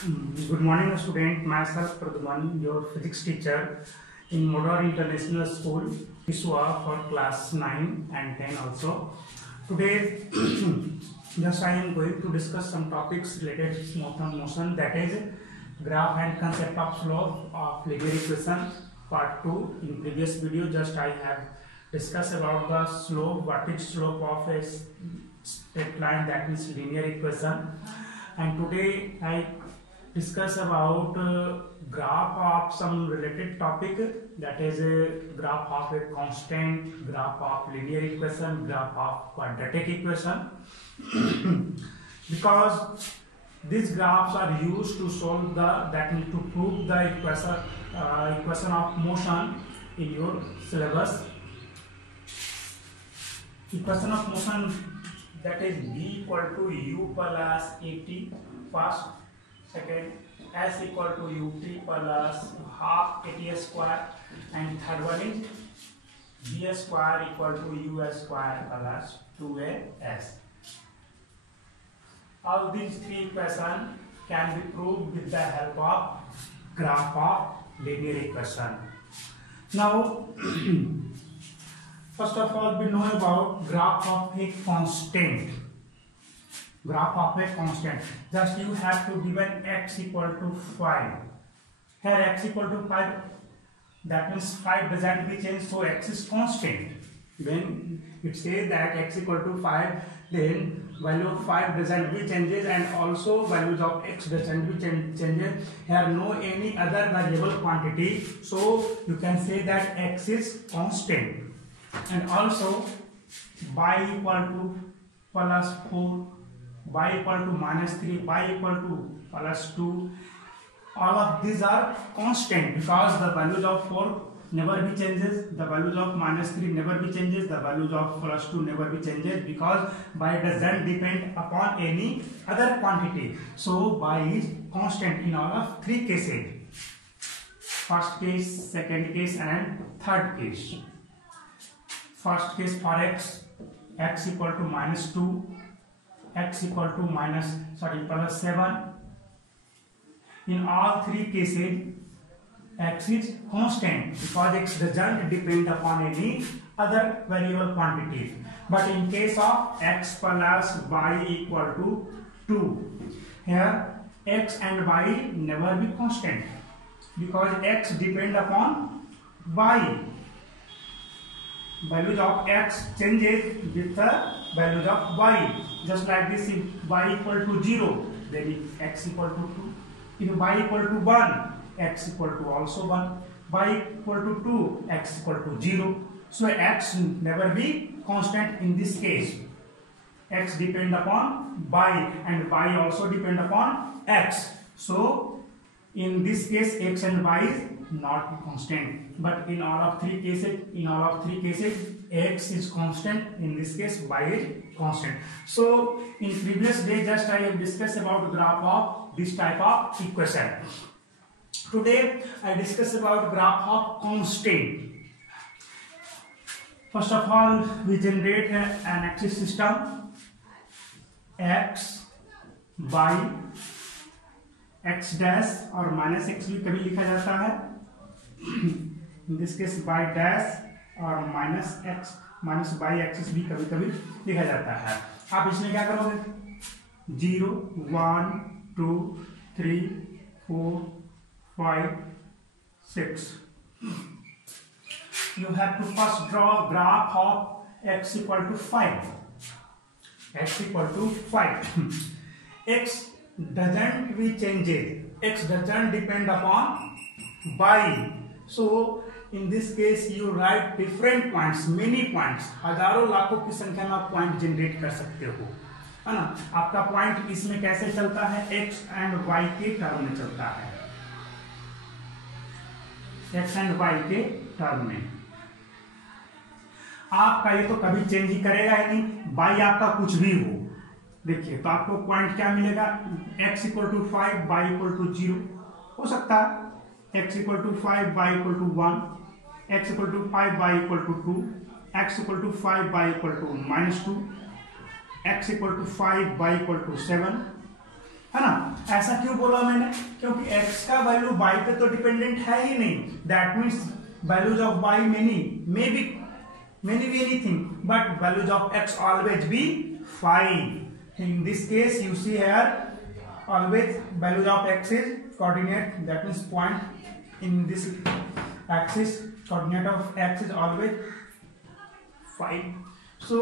Good morning, student. Myself, Pradhuman, your physics teacher in Modern International School, Iswa for class 9 and 10 also. Today, just I am going to discuss some topics related to smooth motion, that is graph and concept of slope of linear equation part 2. In previous video, just I have discussed about the slope, what is slope of a straight line, that is linear equation. And today I discuss about graph of some related topic, that is a graph of a constant, graph of linear equation, graph of quadratic equation. Because these graphs are used to solve to prove the equation of motion in your syllabus. Equation of motion, that is v equal to u plus at first, second s equal to ut plus half at square, and third one is v square equal to u square plus 2as. All these three equations can be proved with the help of graph of linear equation. Now, first of all, we know about graph of a constant. Graph of a constant. Just you have to given x equal to 5. Here x equal to 5. That means 5 doesn't be changed, so x is constant. When it says that x equal to 5, then value of 5 doesn't be changes, and also values of x doesn't be changes. Here no any other variable quantity, so you can say that x is constant. And also y equal to plus 4, y equal to minus 3, y equal to plus 2. All of these are constant because the values of 4 never be changes, the values of minus 3 never be changes, the values of plus 2 never be changes, because y doesn't depend upon any other quantity. So y is constant in all of three cases: first case, second case, and third case. First case for x equal to minus 2, x equal to plus 7. In all three cases, x is constant because x doesn't depend upon any other variable quantity. But in case of x plus y equal to 2, here x and y never be constant because x depend upon y. Values of x changes with the values of y. Just like this, if y equal to 0, then x equal to 2. If y equal to 1, x equal to also 1. Y equal to 2, x equal to 0. So x never be constant in this case. X depend upon y, and y also depend upon x. So in this case, x and y is not constant. But in all of three cases, x is constant. In this case, y is constant. So in previous day, just I have discussed about graph of this type of equation. Today I discuss about graph of constant. First of all, we generate an axis system: x, y, x dash और minus x भी कभी लिखा जाता है. In this case, y dash और minus y axis भी कभी कभी लिखा जाता है. आप इसमें क्या करोगे? 0, 1, 2, 3, 4, 5, 6. You have to first draw graph of x equal to 5. X equal to 5. X doesn't be changes. X doesn't depend upon y. So in this case, you write different points, many points. हजारों लाखों की संख्या में आप point generate कर सकते हो, है ना. आपका पॉइंट इसमें कैसे चलता है? x एंड y के टर्म में चलता है. x एंड y के टर्म में. आपका ये तो कभी चेंज ही करेगा ही नहीं. y आपका कुछ भी हो, देखिए, तो आपको पॉइंट क्या मिलेगा? x equal to 5, y equal to 0 हो सकता है. x equal to 5, y equal to 1, x equal to 5, y equal to 2, x equal to 5, y equal to -2, x equal to 5, y equal to 7, है ना। ऐसा क्यों बोला मैंने, क्योंकि x का वैल्यू y पे तो डिपेंडेंट है ही नहीं, that means values of y may be anything, but values of x always be 5. In this case you see here always values of x is coordinate, that means point in this axis, coordinate of x is always 5. So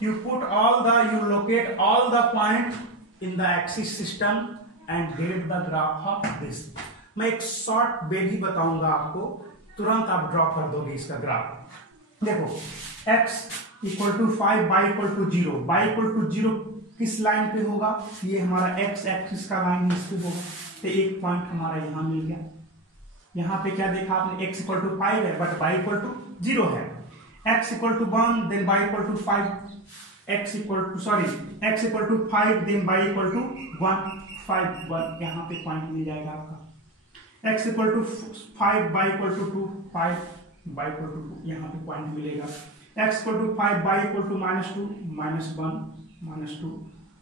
you locate all the point in the axis system and get the graph of this. मैं एक short way भी बताऊंगा आपको, तुरंत आप draw कर दोगे इसका ग्राफ। देखो x equal to 5, y equal to 0, y equal to 0 किस लाइन पे होगा, ये हमारा x एक्सिस का लाइन इस पे होगा, तो एक पॉइंट हमारा यहाँ मिल गया। यहाँ पे क्या देखा आपने, x इक्वल टू 5 है बट y इक्वल टू 0 है, x equal to 1 then y equal to 5, x equal to 5 then y equal to 1, 1 यहाँ पे पॉइंट मिल जाएगा आपका, x equal to 5 y equal to 2, 5 y equal to 2 यहाँ पे point मिलेगा, x equal to 5 y equal to -2 -1 -2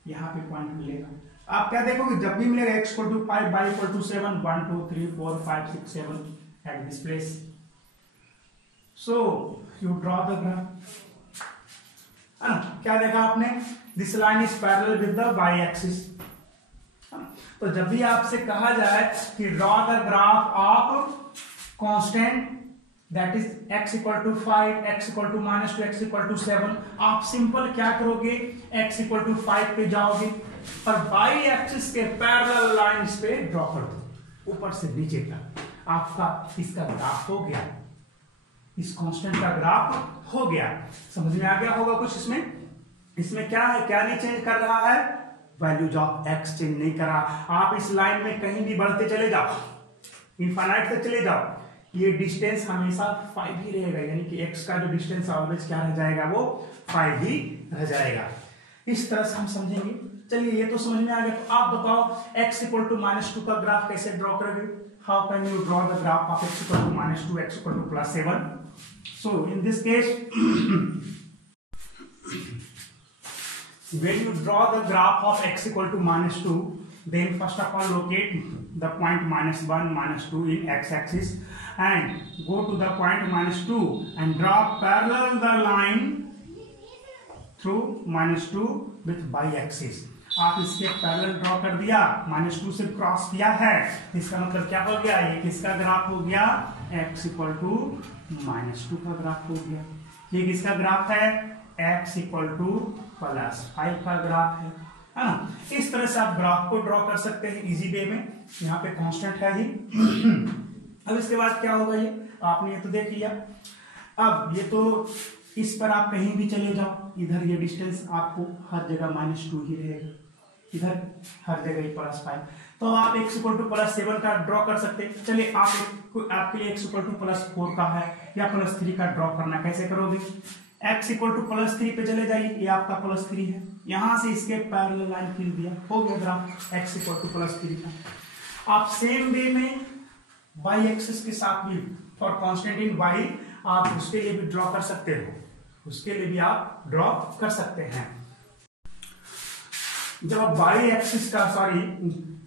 यहाँ पे पॉइंट मिलेगा। आप क्या देखोगे, जब भी मिलेगा x equal to 5 y equal to 7, 1 2 3 4 5 6 7 at this place. So you draw the graph, है ना। क्या देखा आपने, this line is parallel with the y axis. तो जब भी आपसे कहा जाए कि draw the graph of constant that is x equal to 5, x equal to -2, x equal to 7, आप सिंपल क्या करोगे, x इक्वल टू 5 पे जाओगे और y एक्सिस के पैरेलल लाइंस पे ड्रॉ कर दो ऊपर से नीचे तक, आपका इसका ग्राफ हो गया, इस कांस्टेंट का ग्राफ हो गया। समझ में आ गया होगा कुछ इसमें क्या है, क्या नहीं चेंज कर रहा है, वैल्यूज ऑफ x चेंज नहीं कर रहा। आप इस लाइन में कहीं भी बढ़ते चले जाओ, इनफाइनाइट तक चले जाओ, ये डिस्टेंस हमेशा 5 ही रहेगा, यानी कि x का जो डिस्टेंस ऑलवेज क्या रह जाएगा, वो 5 ही रह जाएगा। इस तरह से हम समझेंगे। चलिए ये तो समझ में आ गया, तो आप बताओ x इक्वल टू -2 का ग्राफ कैसे ड्रॉ करोगे, how can you draw the graph of x equal to -2, x equal to +7। So in this case when you draw the graph of x equal to -2, then first of all locate the point -1 -2 in x axis and go to the point -2 and draw parallel the line through -2 with y axis। आप इसके parallel draw कर दिया, -2 से cross किया है, इसका मतलब क्या हो गया, ये किसका ग्राफ हो गया, x इक्वल टू -2 का ग्राफ हो गया। ये किसका ग्राफ है, x इक्वल टू +5 का ग्राफ है ना। इस तरह से आप ग्राफ को ड्रॉ कर सकते हैं इजी वे में, यहाँ पे कांस्टेंट है ही। अब इसके बाद क्या होगा, ये आपने ये तो देख लिया। अब ये तो इस पर आप कहीं भी चले जाओ, इधर ये डिस्टेंस आपको हर जगह -2 ही रहेगा, इधर हर जगह +5, तो आप x इक्वल टू +7 का ड्रॉ कर सकते हैं। चलिए आपके लिए x इक्वल टू +4 का है या +3 का ड्रॉ करना, कैसे करोगे, x इक्वल टू +3 पे चले जाइए, ये आपका +3 है, यहां से इसके पैरेलल लाइन खींच दिया, हो गया ग्राफ x इक्वल टू +3 का। आप सेम वे में y एक्सिस के साथ भी फॉर कांस्टेंट इन y आप उसके लिए भी ड्रॉ कर सकते हो, उसके लिए भी आप ड्रॉ कर सकते हैं। जब आप y एक्सिस का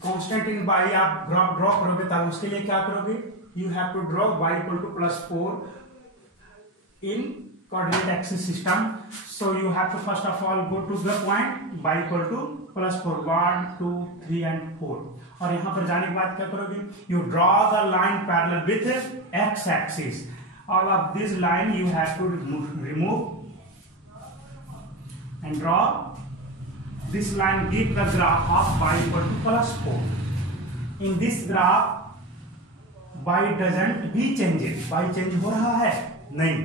कांस्टेंट इन y आप ड्रॉ करोगे, तब उसके लिए क्या करोगे, you have to draw y equal to +4 in coordinate axis system. So you have to first of all go to the point y equal to +4, 1 2 3 and 4, और यहाँ पर जाने के बाद क्या करोगे, you draw the line parallel with x axis. All of this line you have to remove and draw this line, give the graph of y equal to +4. In this graph y doesn't be changed, y change हो रहा है नहीं।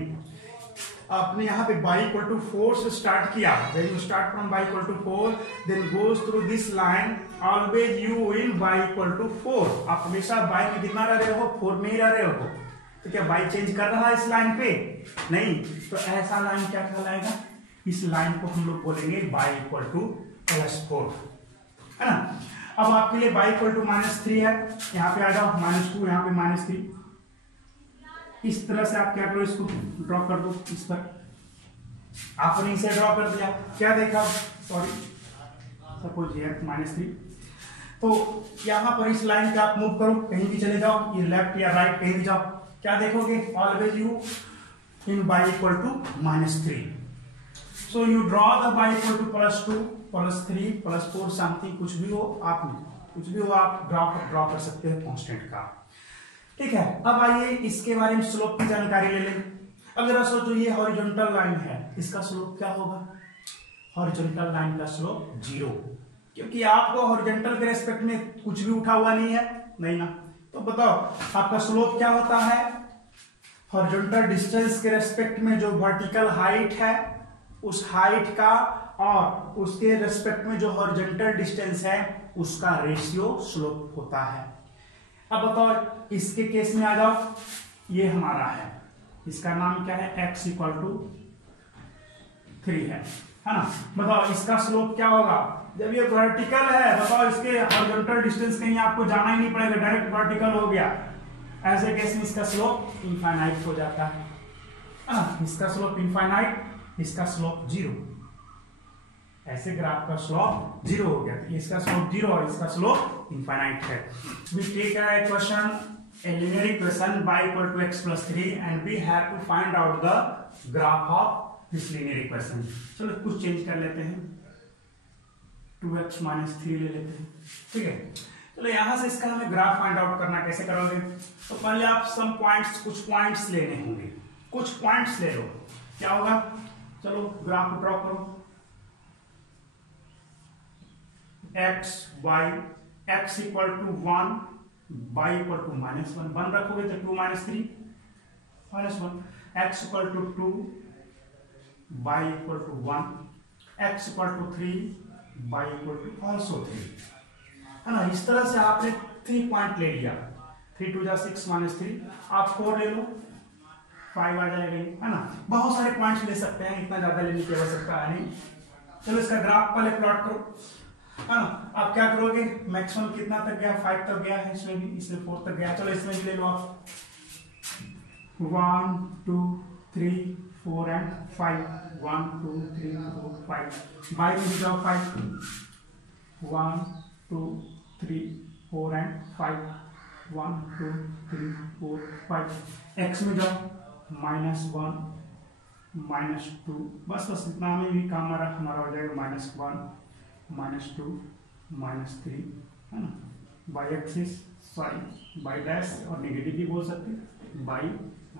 आपने यहाँ पे y equal to 4 से start किया, when you start from y equal to 4 then goes through this line, always you will y equal to 4। आप हमेशा y में कितना रह रहे हो, 4 में ही रह रहे हो, तो क्या y चेंज कर रहा है इस लाइन पे, नहीं, तो ऐसा लाइन क्या कहलाएगा, इस लाइन को हम लोग बोलेंगे y equal to +4, है ना। अब आपके लिए y equal to -3 है, यहाँ पे आ जाओ, -2 यहाँ पे -3, इस तरह से आप क्या करो, इसको ड्रॉ कर दो, इस पर आपने इसे ड्रॉ कर दिया, क्या देखा, सपोज हियर -3, तो यहाँ पर इस लाइन पे आप मूव करो, कहीं भी चले जाओ, ये लेफ्ट या राइट कहीं भी जाओ, क्या देखोगे? Always you in y equal to -3. So you draw the y equal to +2, +3, +4 something, कुछ भी हो आप ड्रॉ कर सकते हैं कांस्टेंट का। ठीक है, अब आइए इसके बारे में स्लोप की जानकारी ले लें। अब जरा सोचो, ये हॉरिजॉन्टल लाइन है, इसका स्लोप क्या होगा? हॉरिजॉन्टल लाइन का स्लोप 0, क्योंकि आपको हॉरिजॉन्टल के रेस्पेक्ट में कुछ भी उठा हुआ नहीं है, नहीं ना। तो बताओ आपका स्लोप क्या होता है? हॉरिजॉन्टल डिस्टेंस के रेस्पेक्ट में जो वर्टिकल हाइट है उस हाइट का और उसके रेस्पेक्ट में जो हॉरिजॉन्टल डिस्टेंस है उसका रेशियो स्लोप होता है। अब बताओ इसके केस में आ जाओ, ये हमारा है, इसका नाम क्या है? x इक्वल टू 3 है ना। बताओ इसका स्लोप क्या होगा? जब ये वर्टिकल है, बताओ इसके हॉरिजॉन्टल डिस्टेंस कहीं आपको जाना ही नहीं पड़ेगा, डायरेक्ट वर्टिकल हो गया। ऐसे केस में इसका स्लोप इनफाइनाइट हो जाता है ना। इसका स्लोप इनफाइनाइट, इसका स्लोप 0। ऐसे ग्राफ का स्लोप 0 हो गया, तो इसका स्लोप 0 और इसका स्लोप इनफाइनाइट है। We take a question, a linear equation y equal to x plus 3 and we have to find out the graph of this linear equation. चलो कुछ चेंज कर लेते हैं, 2x minus 3 ले लेते हैं। ठीक है, चलो यहां से इसका हमें ग्राफ फाइंड आउट करना, कैसे करोगे? तो पहले आप कुछ पॉइंट्स लेने होंगे, कुछ पॉइंट्स ले लो। क्या होगा? चलो ग्राफ ड्रॉ करो। x y, x equal to 1, y equal to -1, 1 रखोगे तो 2 - 3 -1, x equal to 2, y equal to 1, x equal to 3, y equal to also 3, है ना। इस तरह से आपने 3 पॉइंट ले लिया, 3 2 जा 6 -3, आप 4 ले लो, 5 आ जाएगा, है ना। बहुत सारे पॉइंट्स ले सकते हैं, इतना ज्यादा लेने की आवश्यकता है नहीं। चलो इसका ग्राफ पहले प्लॉट करो, है ना। आप क्या करोगे? मैक्सिमम कितना तक गया? 5 तक गया है, इसमें भी, इसमें 4 तक गया। चलो इसमें भी ले लो आप, 1 2 3 4 एंड 5, 1 2 3 4 5। बाई में जाओ 5, 1 2 3 4 एंड 5, 1 2 3 4 5। x में जाओ, -1 -2, बस इतना में भी काम हमारा हो जाएगा, -1 -2 -3, है ना। Y axis, sorry y dash और नेगेटिव भी बोल सकते हैं, बाई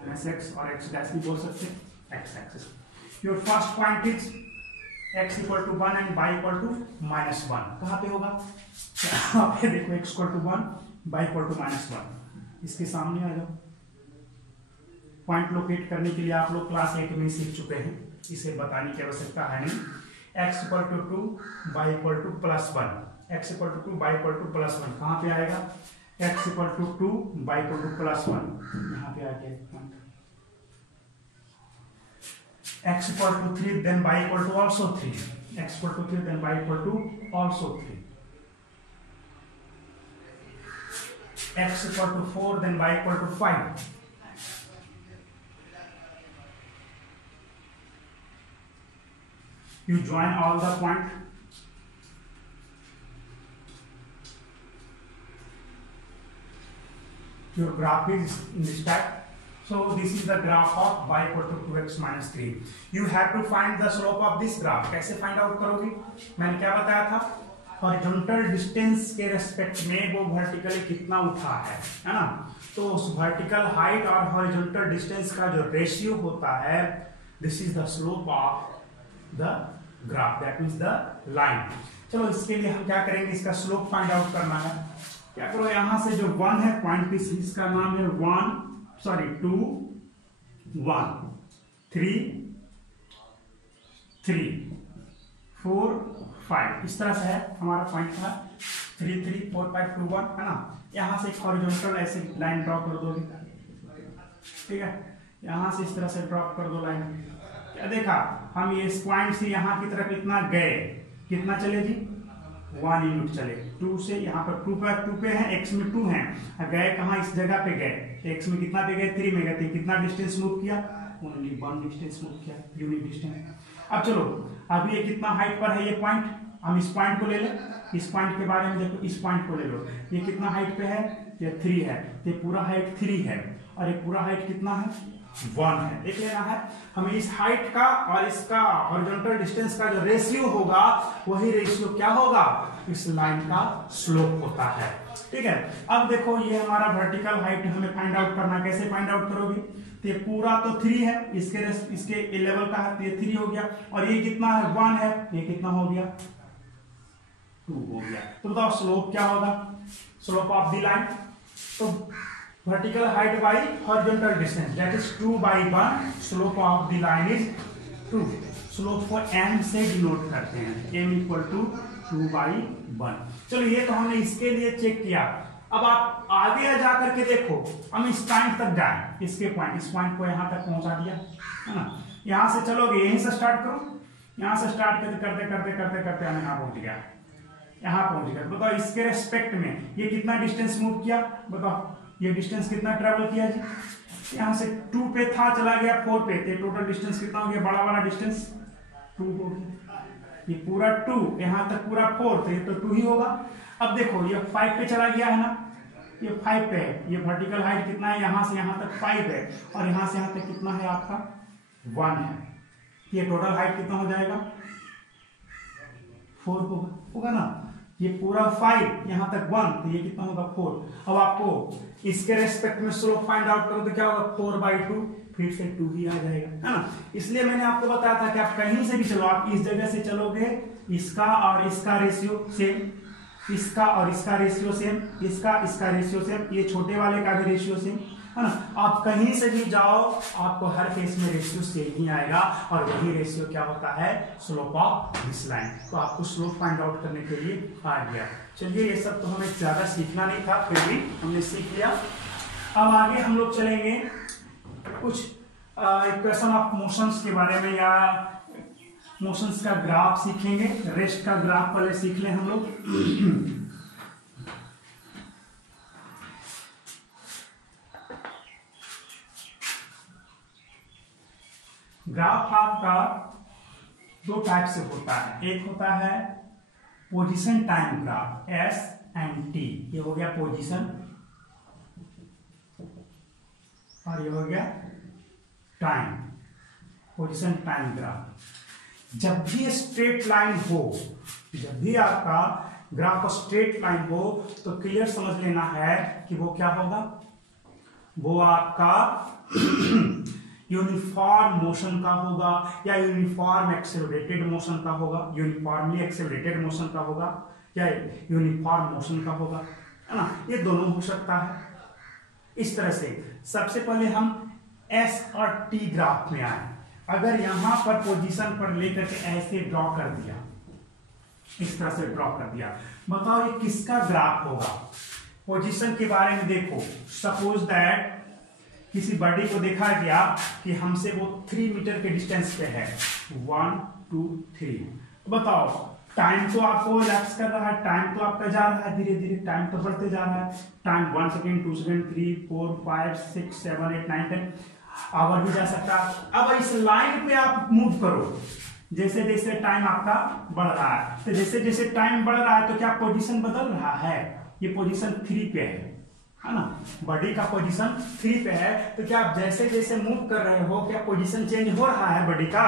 -x और x डैश भी बोल सकते हैं, x axis. Your first point is x equal to 1 and y equal to -1। कहाँ पे होगा? यहाँ पे देखो, x equal to 1, y equal to -1। इसके सामने आ जाओ। पॉइंट लोकेट करने के लिए आप लोग क्लास 8 में सीख चुके हैं, इसे बताने की आवश्यकता है नहीं। x equal to 2, y equal to +1, x equal to 2, y equal to +1, कहाँ पे आएगा? x equal to 2, y equal to +1, यहाँ पे आ गया point. x equal to 3, then y equal to also 3, x equal to 3, then y equal to also 3, x equal to 4, then y equal to 5, you join all the point, your graph is in this type. So this is the graph of y equal to 2x minus 3. You have to find the slope of this graph. कैसे find out करोगे? मैंने क्या बताया था? Horizontal distance के respect में वो vertically कितना उठा है ना। तो उस वर्टिकल हाइट और हॉरिजॉन्टल डिस्टेंस का जो रेशियो होता है, this is the slope of the graph, that means the line. चलो इसके लिए हम क्या करेंगे? इसका स्लोप फाइंड आउट करना है। क्या करो, यहां से जो 1 है पॉइंट पीस, इसका नाम है 2 1 3 3 4 5, इस तरह से है हमारा पॉइंट था 3 3 4 5 2 1, है ना। यहां से एक हॉरिजॉन्टल ऐसे लाइन ड्रॉ कर दो, ठीक है। यहां से इस तरह से ड्रॉप कर दो लाइन। क्या देखा हम? ये इस पॉइंट से यहाँ की तरफ इतना गए, कितना चले जी? 1 यूनिट चले। 2 से यहाँ पर 2 पे है, x में 2 है, गए कहाँ? इस जगह पे गए। x में कितना पे गए? 3 में गए। कितना डिस्टेंस मूव किया? ओनली 1 डिस्टेंस मूव किया, यूनिट डिस्टेंस। अब चलो, अभी ये कितना हाइट पर है ये पॉइंट? हम इस पॉइंट को ले लें, इस पॉइंट के बारे में देखो, इस पॉइंट को ले लो, ये कितना हाइट पे है, ये 3 है, ये पूरा हाइट 3 है और ये पूरा हाइट कितना है 1 है। देख लेना है हमें इस हाइट का और इसका हॉरिजॉन्टल डिस्टेंस का जो रेशियो होगा वही रेशियो क्या होगा, इस लाइन का स्लोप होता है। ठीक है, अब देखो ये हमारा वर्टिकल हाइट हमें फाइंड आउट करना, कैसे फाइंड आउट करोगे, तो ये पूरा तो 3 है, इसके लेवल का है तो ये 3 हो गया और ये कितना है 1 है, ये कितना हो गया 2 हो गया। तो बताओ स्लोप क्या होगा, स्लोप ऑफ द लाइन, तो vertical height by horizontal distance that is 2/1, slope of the line is 2। Slope को m से डिनोट करते हैं, m = 2/1। चलो ये तो हमने इसके लिए चेक किया। अब आप आगे जा करके देखो, हम इस पॉइंट तक जाए, इस पॉइंट को यहां तक पहुंचा दिया है ना, यहां से चलोगे, यहीं से स्टार्ट करो, यहां से स्टार्ट करते हम यहां पहुंच गया, यहां पहुंच गया। बताओ इसके रेस्पेक्ट में ये कितना डिस्टेंस मूव किया, बताओ ये डिस्टेंस कितना ट्रेवल किया जी, यहां से 2 पे था, चला गया 4 पे, तो टोटल डिस्टेंस कितना हो गया, बड़ा वाला डिस्टेंस 2 हो गया, ये पूरा 2, यहां तक पूरा 4, तो ये तो 2 ही होगा। अब देखो ये 5 पे चला गया है ना, ये 5 पे है, ये वर्टिकल हाइट कितना है, यहां से यहां तक 5 है और यहां से यहां तक कितना है आपका 1 है, ये टोटल हाइट कितना हो जाएगा 4 होगा ना, ये पूरा 5 यहां तक 1, तो ये कितना होगा 4। अब आपको इसके रेस्पेक्ट में स्लोप फाइंड आउट करो तो क्या होगा 4/2, फिर से 2 ही आ जाएगा, है ना। इसलिए मैंने आपको बताया था कि आप कहीं से भी चलो, आप इस जगह से चलोगे, इसका और इसका रेशियो सेम, इसका और इसका रेशियो सेम, इसका रेशियो सेम, ये छोटे वाले का भी रेशियो सेम, है ना। आप कहीं से भी जाओ आपको हर केस में रेशियो सेम ही आएगा और वही रेशियो क्या होता है, स्लोप ऑफ दिस लाइन। तो आपको स्लोप फाइंड आउट करने के लिए आ गया। चलिए ये सब तो हमें ज्यादा सीखना नहीं था, फिर भी हमने सीख लिया। अब आगे हम लोग चलेंगे कुछ इक्वेशन ऑफ मोशंस के बारे में, या मोशंस का ग्राफ सीखेंगे। रेस्ट का ग्राफ पहले सीख लें हम लोग। ग्राफ आपका 2 टाइप से होता है, एक होता है position time graph S and T, ये हो गया पोजीशन और ये हो गया टाइम, पोजीशन टाइम ग्राफ। जब भी स्ट्रेट लाइन हो, जब भी आपका ग्राफ स्ट्रेट लाइन हो तो क्लियर समझ लेना है कि वो क्या होगा, वो आपका यूनिफॉर्म मोशन का होगा या यूनिफॉर्म एक्सेलरेटेड मोशन का होगा, यूनिफॉर्मली एक्सेलरेटेड मोशन का होगा या यूनिफॉर्म मोशन का होगा, है ना। ये दोनों हो सकता है। इस तरह से सबसे पहले हम S और T ग्राफ में आए। अगर यहां पर पोजीशन पर लेकर के ऐसे ड्रॉ कर दिया, इस तरह से ड्रॉ कर दिया, बताओ ये किसका ग्राफ होगा। पोजीशन के बारे में देखो, सपोज दैट किसी बॉडी को देखा गया कि हमसे वो 3 मीटर के डिस्टेंस पे है, 1 2 3। बताओ टाइम तो आपको लैप्स कर रहा है, टाइम तो आपका जा रहा है धीरे धीरे, टाइम तो बढ़ते जा रहा है, टाइम 1 सेकेंड 2 सेकेंड 3 4 5 6 7 8 9 10 आवर भी जा सकता है। अब इस लाइन पे आप मूव करो, जैसे जैसे टाइम आपका बढ़ रहा है, तो जैसे जैसे टाइम बढ़ रहा है तो क्या पोजीशन बदल रहा है, ये पोजीशन 3 पे है ना, बॉडी का पोजीशन 3 पे है, तो क्या आप जैसे जैसे मूव कर रहे हो क्या पोजीशन चेंज हो रहा है बॉडी का,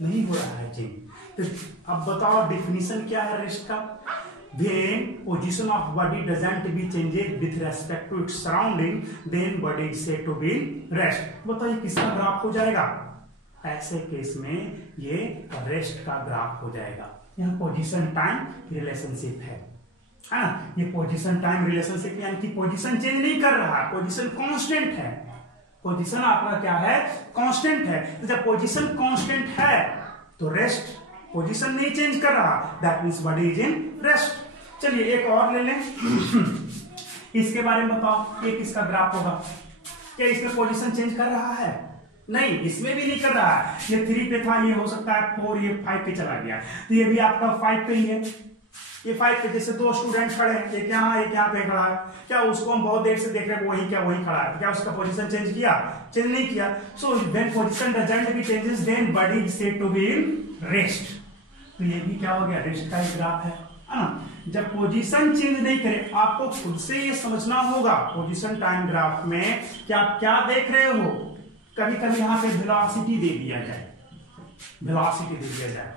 नहीं हो रहा है चेंज। तो अब बताओ डेफिनेशन क्या है रेस्ट का, when position of body doesn't be changed with respect to its surrounding then body is said to be in rest। बताओ ये किसका ग्राफ हो जाएगा, ऐसे केस में ये रेस्ट का ग्राफ हो जाएगा। यहाँ पोजीशन टाइम रिलेशनशिप है ना, ये पोजीशन टाइम रिलेशनशिप यानी कि पोजीशन चेंज नहीं कर रहा, पोजीशन कांस्टेंट है, पोजीशन आपका क्या है कांस्टेंट है। तो जब पोजीशन कांस्टेंट है तो रेस्ट, पोजीशन नहीं चेंज कर रहा, that means body is in rest. चलिए एक और ले लें इसके बारे में बताओ, ये किसका ग्राफ होगा, क्या इसमें पोजीशन चेंज कर रहा है, नहीं इसमें भी नहीं कर रहा है। ये 3 पे था, ये हो सकता है 4, ये 5 पे चला गया, तो ये भी आपका 5 पे ही है, ये 5 पे। जैसे 2 स्टूडेंट खड़े हैं, एक यहाँ पे खड़ा है, क्या उसको हम बहुत देर से देख रहे हैं, वही खड़ा है, क्या उसका पोजीशन चेंज किया, चेंज नहीं किया। So when position doesn't be changes then body is said to be in rest. तो ये भी क्या हो गया, रेस्ट का एक ग्राफ है ना। जब पोजीशन चेंज नहीं करे, आपको खुद से ये समझना होगा पोजीशन टाइम ग्राफ में कि आप क्या देख रहे हो। कभी कभी यहाँ पे वेलोसिटी दे दिया जाए, वेलोसिटी दे दिया जाए,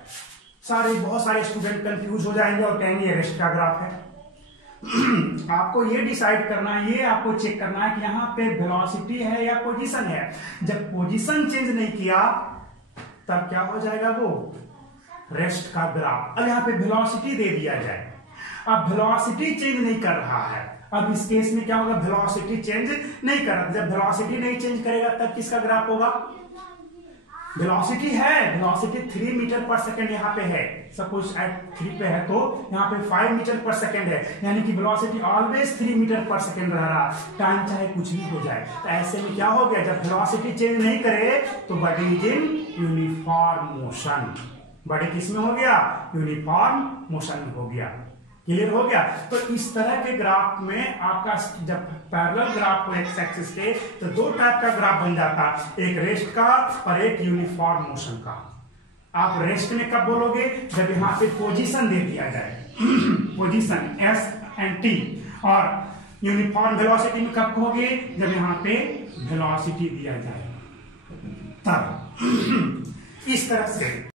बहुत सारे स्टूडेंट कंफ्यूज हो जाएंगे और कहेंगे रेस्ट का ग्राफ है। आपको ये डिसाइड करना है, ये आपको चेक करना है कि यहाँ पे वेलोसिटी है या पोजीशन है। जब पोजीशन चेंज नहीं किया तब क्या हो जाएगा, वो रेस्ट का ग्राफ। अब यहाँ पे वेलोसिटी दे दिया जाए, अब वेलोसिटी चेंज नहीं कर रहा है। अब इस केस में क्या होगा, वेलोसिटी चेंज नहीं कर रहा। जब वेलोसिटी नहीं चेंज करेगा तब किसका ग्राफ होगा, वेलोसिटी है, वेलोसिटी 3 मीटर पर सेकेंड यहाँ पे है, सपोज 3 पे है तो यहाँ पे 5 मीटर पर सेकेंड है, यानी कि वेलोसिटी ऑलवेज 3 मीटर पर सेकेंड रह रहा, टाइम चाहे कुछ भी हो जाए। तो ऐसे में क्या हो गया, जब वेलोसिटी चेंज नहीं करे तो body is in uniform motion. Body किसमें हो गया, यूनिफॉर्म मोशन में हो गया। क्लियर हो गया। तो इस तरह के ग्राफ में आपका जब पैरेलल ग्राफ हो एक्स एक्सिस के, तो दो टाइप का ग्राफ बन जाता, एक रेस्ट का और एक यूनिफॉर्म मोशन का। आप रेस्ट में कब बोलोगे, जब यहाँ पे पोजीशन दे दिया जाए, पोजीशन एस एंड टी, और यूनिफॉर्म वेलोसिटी में कब कहोगे, जब यहाँ पे वेलोसिटी दिया जाए तब। इस तरह से